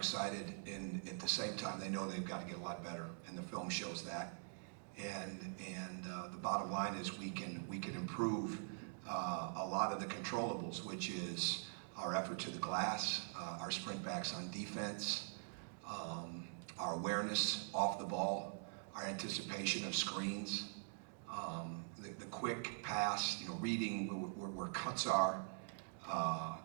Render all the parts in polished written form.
excited, and at the same time, they know they've got to get a lot better, and the film shows that. And the bottom line is we can improve a lot of the controllables, which is our effort to the glass, our sprint backs on defense, our awareness off the ball, our anticipation of screens, the quick pass, reading where cuts are,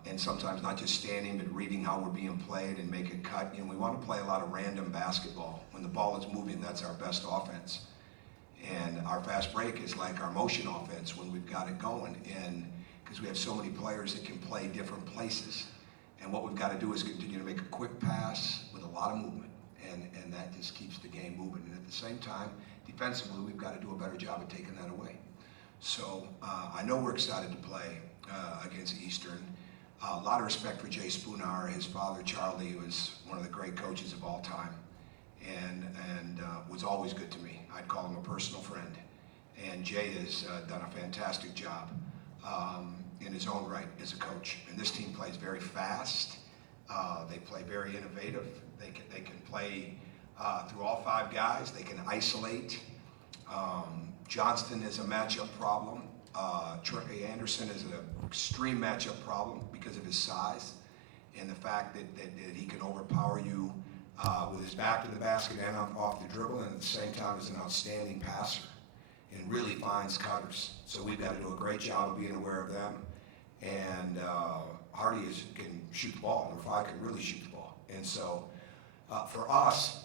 and sometimes not just standing, but reading how we're being played and make a cut. We want to play a lot of random basketball. When the ball is moving, that's our best offense. And our fast break is like our motion offense when we've got it going. And because we have so many players that can play different places. And what we've got to do is continue to make a quick pass with a lot of movement. And that just keeps the game moving. And at the same time, defensively, we've got to do a better job of taking that away. So I know we're excited to play against Eastern. A lot of respect for Jay Spoonar. His father, Charlie, was one of the great coaches of all time, and was always good to me. I'd call him a personal friend. And Jay has done a fantastic job in his own right as a coach. And this team plays very fast. They play very innovative. They can play through all five guys. They can isolate. Johnston is a matchup problem. Trey Anderson is an extreme matchup problem because of his size and the fact that he can overpower you with his back to the basket and off the dribble, and at the same time is an outstanding passer and really finds cutters. So we've got to do a great job of being aware of them. And Hardy can shoot the ball. Number 5 can really shoot the ball. And so for us,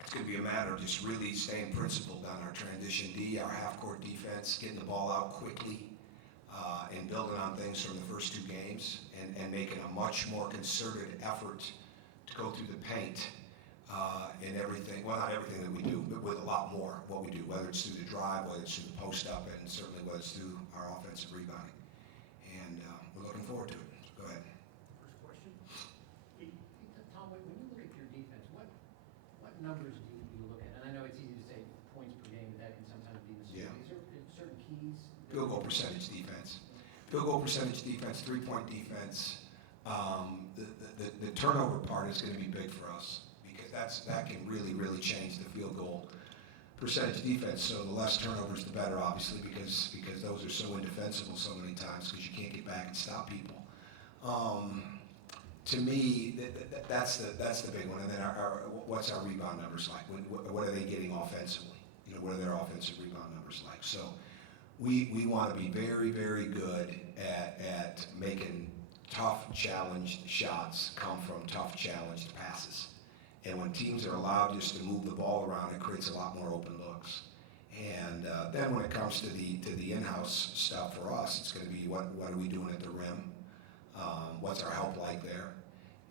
it's going to be a matter of just really staying principled on our transition D, our half-court defense, getting the ball out quickly, and building on things from the first 2 games, and making a much more concerted effort to go through the paint in everything. Well, not everything that we do, but with a lot more what we do, whether it's through the drive, whether it's through the post-up, and certainly whether it's through our offensive rebounding. And we're looking forward to it. So go ahead. First question. Tom, when you look at your defense, what numbers do you look at? And I know it's easy to say points per game, but that can sometimes be misleading. Yeah. Is there certain keys? Field goal percentage defense. Field goal percentage defense, 3-point defense. The turnover part is going to be big for us because that can really, really change the field goal percentage defense. So the less turnovers, the better, obviously, because those are so indefensible so many times because you can't get back and stop people. To me, that's the big one. And then what's our rebound numbers like? What are they getting offensively? What are their offensive rebound numbers like? So we want to be very, very good at making tough challenged shots come from tough challenged passes. And when teams are allowed just to move the ball around, it creates a lot more open looks. And then when it comes to the in-house stuff for us, it's going to be what are we doing at the rim? What's our help like there?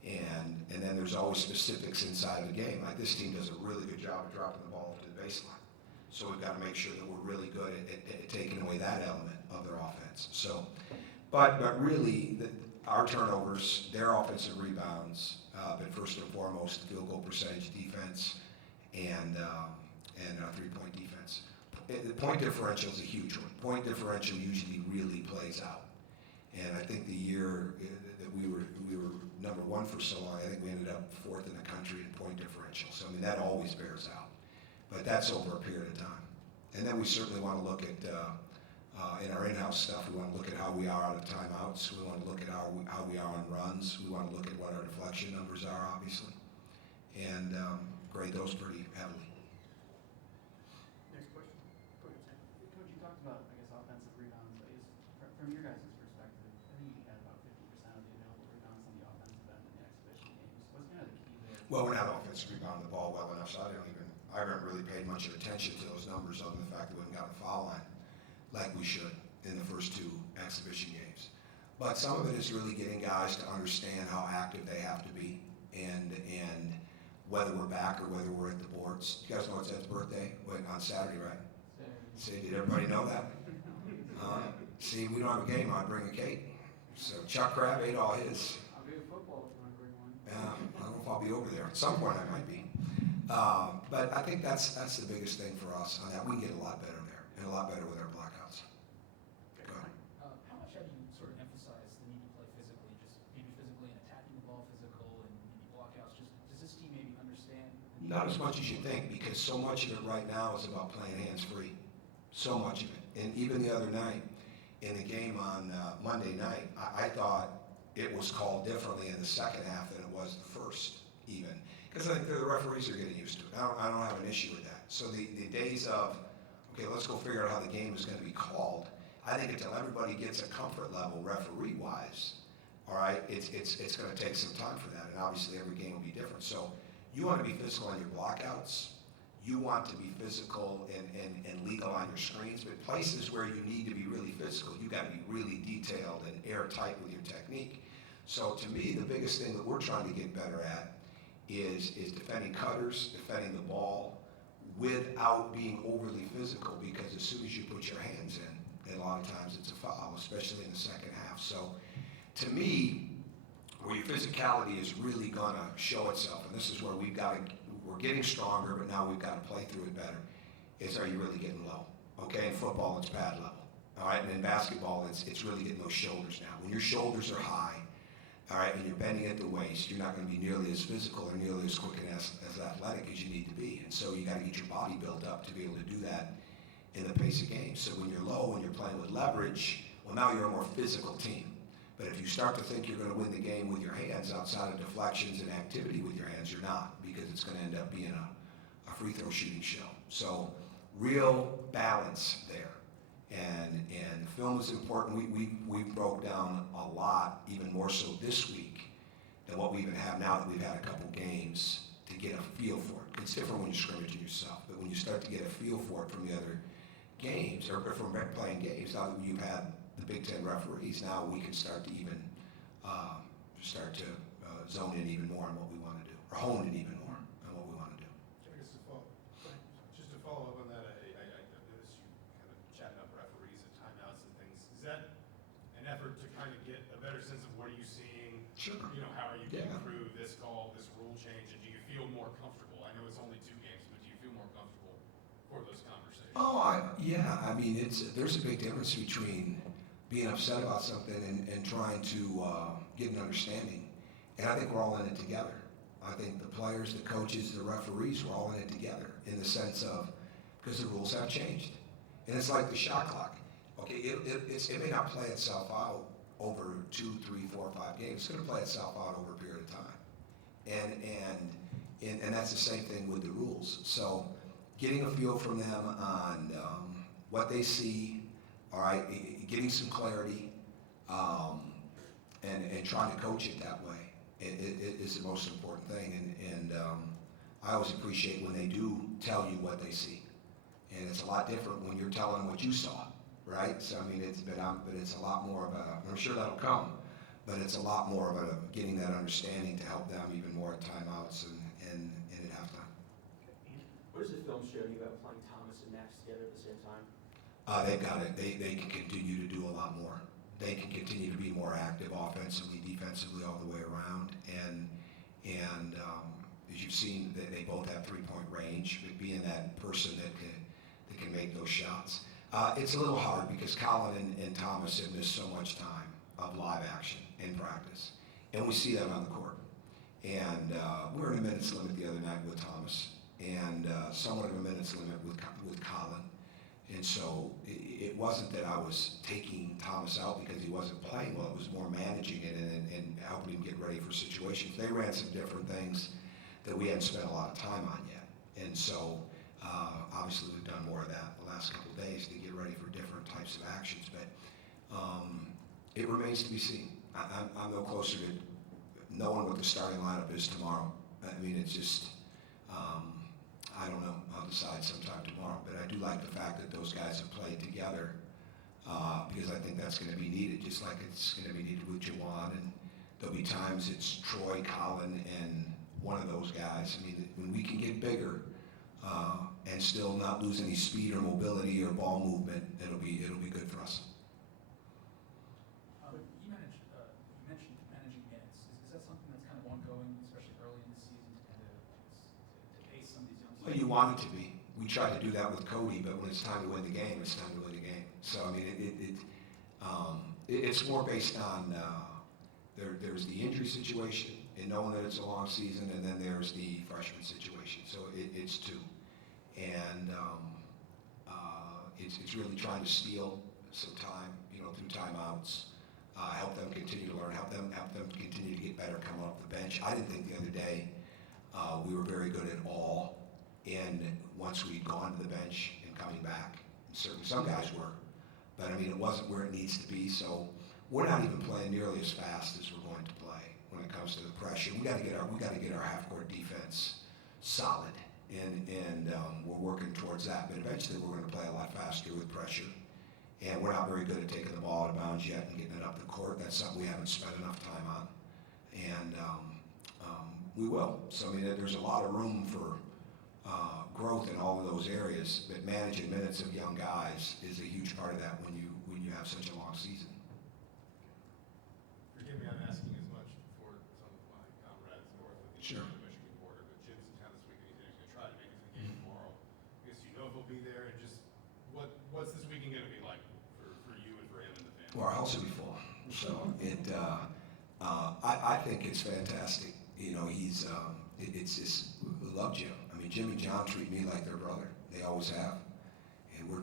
And then there's always specifics inside of the game. Like this team does a really good job of dropping the ball up to the baseline. So we've got to make sure that we're really good at taking away that element of their offense. So, but really, our turnovers, their offensive rebounds, but first and foremost, field goal percentage defense and 3-point defense. The point differential is a huge one. Point differential usually really plays out. And I think the year that we were number 1 for so long, I think we ended up 4th in the country in point differential. So I mean that always bears out. But that's over a period of time. And then we certainly want to look at, in our in-house stuff, we want to look at how we are out of timeouts. We want to look at how we are on runs. We want to look at what our deflection numbers are, obviously, and grade those pretty heavily. Next question. Go ahead, Sam. Coach, you talked about, I guess, offensive rebounds. I guess from your guys' perspective, I think you had about 50% of the available rebounds on the offensive end in the exhibition games. What's kind of the key there? Well, we're not offensive rebounding the ball well enough, so I haven't really paid much attention to those numbers other than the fact that we haven't got a foul line like we should in the first 2 exhibition games. But some of it is really getting guys to understand how active they have to be and whether we're back or whether we're at the boards. You guys know it's Ed's birthday? On Saturday, right? See, did everybody know that? See, we don't have a game, I'd bring a cake. So Chuck Crab ate all his. I'll be at football if you want to bring one. I don't know if I'll be over there. At some point I might be. But I think that's the biggest thing for us on that. We can get a lot better there and a lot better with our blackouts. Go ahead. How much have you sort of emphasized the need to play physically, just maybe physically and attacking the ball physical and maybe blockouts, just Not as much as you think, because so much of it right now is about playing hands-free. So much of it. And even the other night, in the game on Monday night, I thought it was called differently in the second half than it was the first, even. Because I think the referees are getting used to it. I don't have an issue with that. So the days of, okay, let's go figure out how the game is going to be called, I think until everybody gets a comfort level referee-wise, all right, it's going to take some time for that. And obviously every game will be different. So you want to be physical on your blockouts. You want to be physical and legal on your screens, but places where you need to be really physical, you got to be really detailed and airtight with your technique. So to me, the biggest thing that we're trying to get better at is defending cutters, defending the ball without being overly physical, because as soon as you put your hands in, a lot of times it's a foul, especially in the second half. So to me, where your physicality is really gonna show itself, and this is where we're getting stronger, but now we've got to play through it better, is are you really getting low? Okay, in football, it's pad level. All right, and in basketball, it's really getting those shoulders now. When your shoulders are high, all right, and you're bending at the waist, you're not going to be nearly as physical or nearly as quick and as athletic as you need to be. And so you got to get your body built up to be able to do that in the pace of games. So when you're low and you're playing with leverage, well, now you're a more physical team. But if you start to think you're going to win the game with your hands outside of deflections and activity with your hands, you're not, because it's going to end up being a free throw shooting show. So real balance there. And film is important. We broke down a lot, even more so this week than what we even have now that we've had a couple games to get a feel for it. It's different when you're scrimmaging yourself, but when you start to get a feel for it from the other games, or from playing games, now that you've had the Big Ten referees, now we can start to even zone in even more on what we want to do, or hone in even more on what we want to do. I guess just to follow up on that, I noticed you kind of chatting up referees at timeouts and things. Is that an effort to kind of get a better sense of what are you seeing? Sure. You know, how are you getting Yeah. through this call, this rule change, and do you feel more comfortable? I know it's only 2 games, but do you feel more comfortable for those conversations? Oh, yeah. I mean, there's a big difference between being upset about something and trying to get an understanding. And I think we're all in it together. I think the players, the coaches, the referees, we're all in it together in the sense of, because the rules have changed. And it's like the shot clock. Okay, it may not play itself out over 2, 3, 4, 5 games. It's going to play itself out over a period of time. And that's the same thing with the rules. So getting a feel from them on what they see, all right, getting some clarity, and trying to coach it that way is the most important thing. And I always appreciate when they do tell you what they see. And it's a lot different when you're telling what you saw, right? So, I mean, but it's a lot more of I'm sure that'll come, but it's a lot more of getting that understanding to help them even more at timeouts and at halftime. What does the film show you about playing Thomas and Max together at the same time? They've got it. They can continue to do a lot more. They can continue to be more active offensively, defensively, all the way around. And as you've seen, they both have 3-point range, but being that person that can make those shots. It's a little hard because Colin and Thomas have missed so much time of live action in practice. And we see that on the court. And we were in a minutes limit the other night with Thomas, and somewhat of a minutes limit with Colin. And so it wasn't that I was taking Thomas out because he wasn't playing well. It was more managing it and helping him get ready for situations. They ran some different things that we hadn't spent a lot of time on yet. And so obviously we've done more of that the last couple of days to get ready for different types of actions. But it remains to be seen. I'm no closer to knowing what the starting lineup is tomorrow. I mean, it's just, I don't know. I'll decide sometime tomorrow. But I do like the fact that those guys have played together because I think that's going to be needed, just like it's going to be needed with Jawan. And there'll be times it's Troy, Colin, and one of those guys. I mean, when we can get bigger and still not lose any speed or mobility or ball movement, it'll be good for us. You mentioned managing minutes. Is that something that's kind of ongoing, especially early in the season, to kind of to pace some of these young Well, you want it to be. We try to do that with Cody, but when it's time to win the game, it's time to win the game. So I mean, it's more based on there's the injury situation, and knowing that it's a long season, and then there's the freshman situation. So it's two. And it's really trying to steal some time, through timeouts, help them continue to learn, help them continue to get better coming off the bench. I didn't think the other day we were very good at all, and once we'd gone to the bench and coming back, certainly some guys were, but I mean it wasn't where it needs to be. So we're not even playing nearly as fast as we're going to play when it comes to the pressure. We got to get our half-court defense solid, and we're working towards that. But eventually, we're going to play a lot faster with pressure. And we're not very good at taking the ball out of bounds yet and getting it up the court. That's something we haven't spent enough time on, and we will. So I mean, there's a lot of room for growth in all of those areas. But managing minutes of young guys is a huge part of that when you have such a long season. Forgive me, I'm asking as much for some of my comrades north of the Sure. Michigan border, but Jim's in town this weekend. He's going to try to make it to the game tomorrow. I guess you know if he'll be there, and just what's this weekend going to be like for you and for him and the family? Well, our house will be full. So I think it's fantastic. It's just love Jim. I mean, Jim and John treat me like their brother. They always have. And we're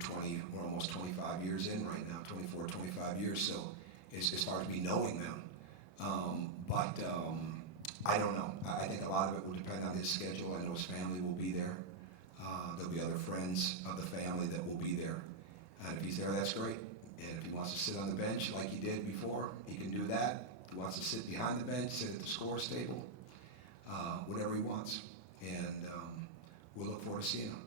almost 25 years in right now, 24, 25 years. So as far as me knowing them, but I don't know. I think a lot of it will depend on his schedule. I know his family will be there. There'll be other friends of the family that will be there. And if he's there, that's great. And if he wants to sit on the bench like he did before, he can do that. If he wants to sit behind the bench, sit at the scores table, whatever he wants. And we'll look forward to seeing him.